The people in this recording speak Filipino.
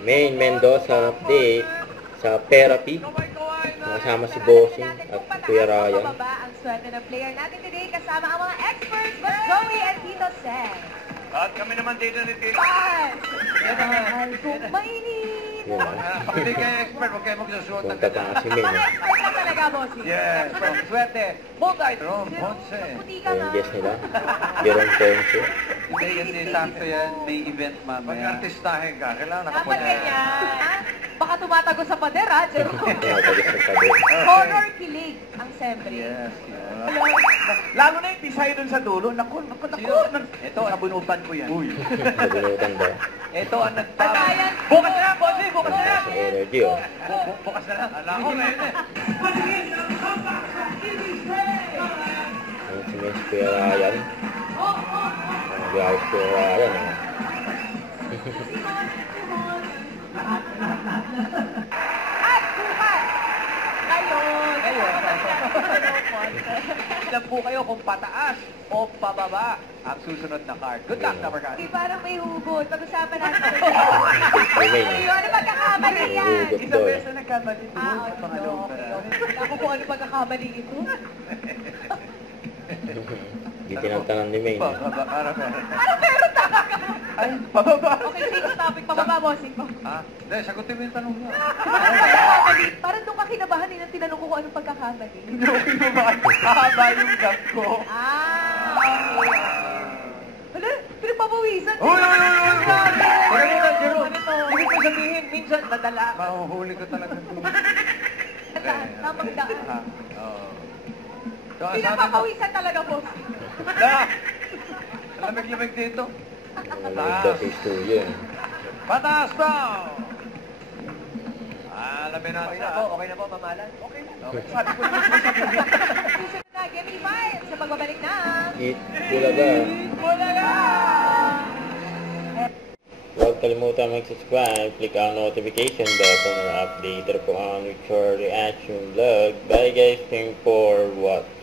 Main Mendoza update sa therapy. Kasama si Bossing at Kuya Ryan. Ang swerte ng player natin today kasama ang mga experts, Joey and Tito Sen. At kami naman dito ni Tito. Mahal kong mainit. Yun lang. Pag hindi kayo expert, huwag kayo magsusuot ng Punta pa nga si Main. Mga expert ka talaga, Bossing. Yes, swerte. Jerome Ponce. Puti ka Yung nga. guest nila. Jerome Ponce. Hindi kasi sakto yan, may event Pag mamaya. artistahin ka, kailangan Dapat nakapunta. ganyan. Baka tumatago sa pader, ha, Jerome? Pinapagis sa tabi. Horror kilig ang siyempre. Yes, yes. Lalo na yung design dun sa dulo. Naku. Ito, nabunutan ko yan. Uy. Nabunutan ba? Ito ang Batayan. Bukas na lang, Ponce. Bukas na lang. Sa energy, oh. Bukas na lang. Alam ko, ngayon eh. Ayan si Miss Kuya Ryan. Guys, Kuya Ryan, oh. At bukas. Ngayon. Ilan po kayo kung pataas o pababa ang susunod na card. Good luck, number card. Di parang may hugot. Pag-usapan natin. Remain. Ayun, ano pagkakamali yan? Hugot daw, eh. nagkamali Wala ko kung ano pagkakamali ito. Hindi tinantanan ni Main. Para. Parang meron talaga. Ay, pababa. Okay, sige, topic. Pababa, bossing ko. Ah, hindi, sagutin mo yung tanong niya. Parang pagkakamali. Parang doon ka kinabahan nila tinanong ko kung anong pagkakamali. Hindi okay naman. Haba yung gap ko. Okay. Wala, pinagpapawisan. Uy! Grabe. Jerome, Ano to? hindi ko sabihin, minsan nadala. Mahuhuli ko talaga. Tamang daan. Oo. So, ang sabi mo, Pinapapawisan talaga, bossing. na! Lamig-lamig dito. Malamig daw sa studio, eh. Pataas daw! Alamin natin. Okay na po, mamalan? Okay na. Okay. Sabi ko naman kung sabihin. Susunod na, give me five sa pagbabalik na. Eat Bulaga. Bulaga! Huwag kalimutan mag-subscribe, click ang notification bell para updated po ang future reaction vlog. Bye guys, thank you for watching.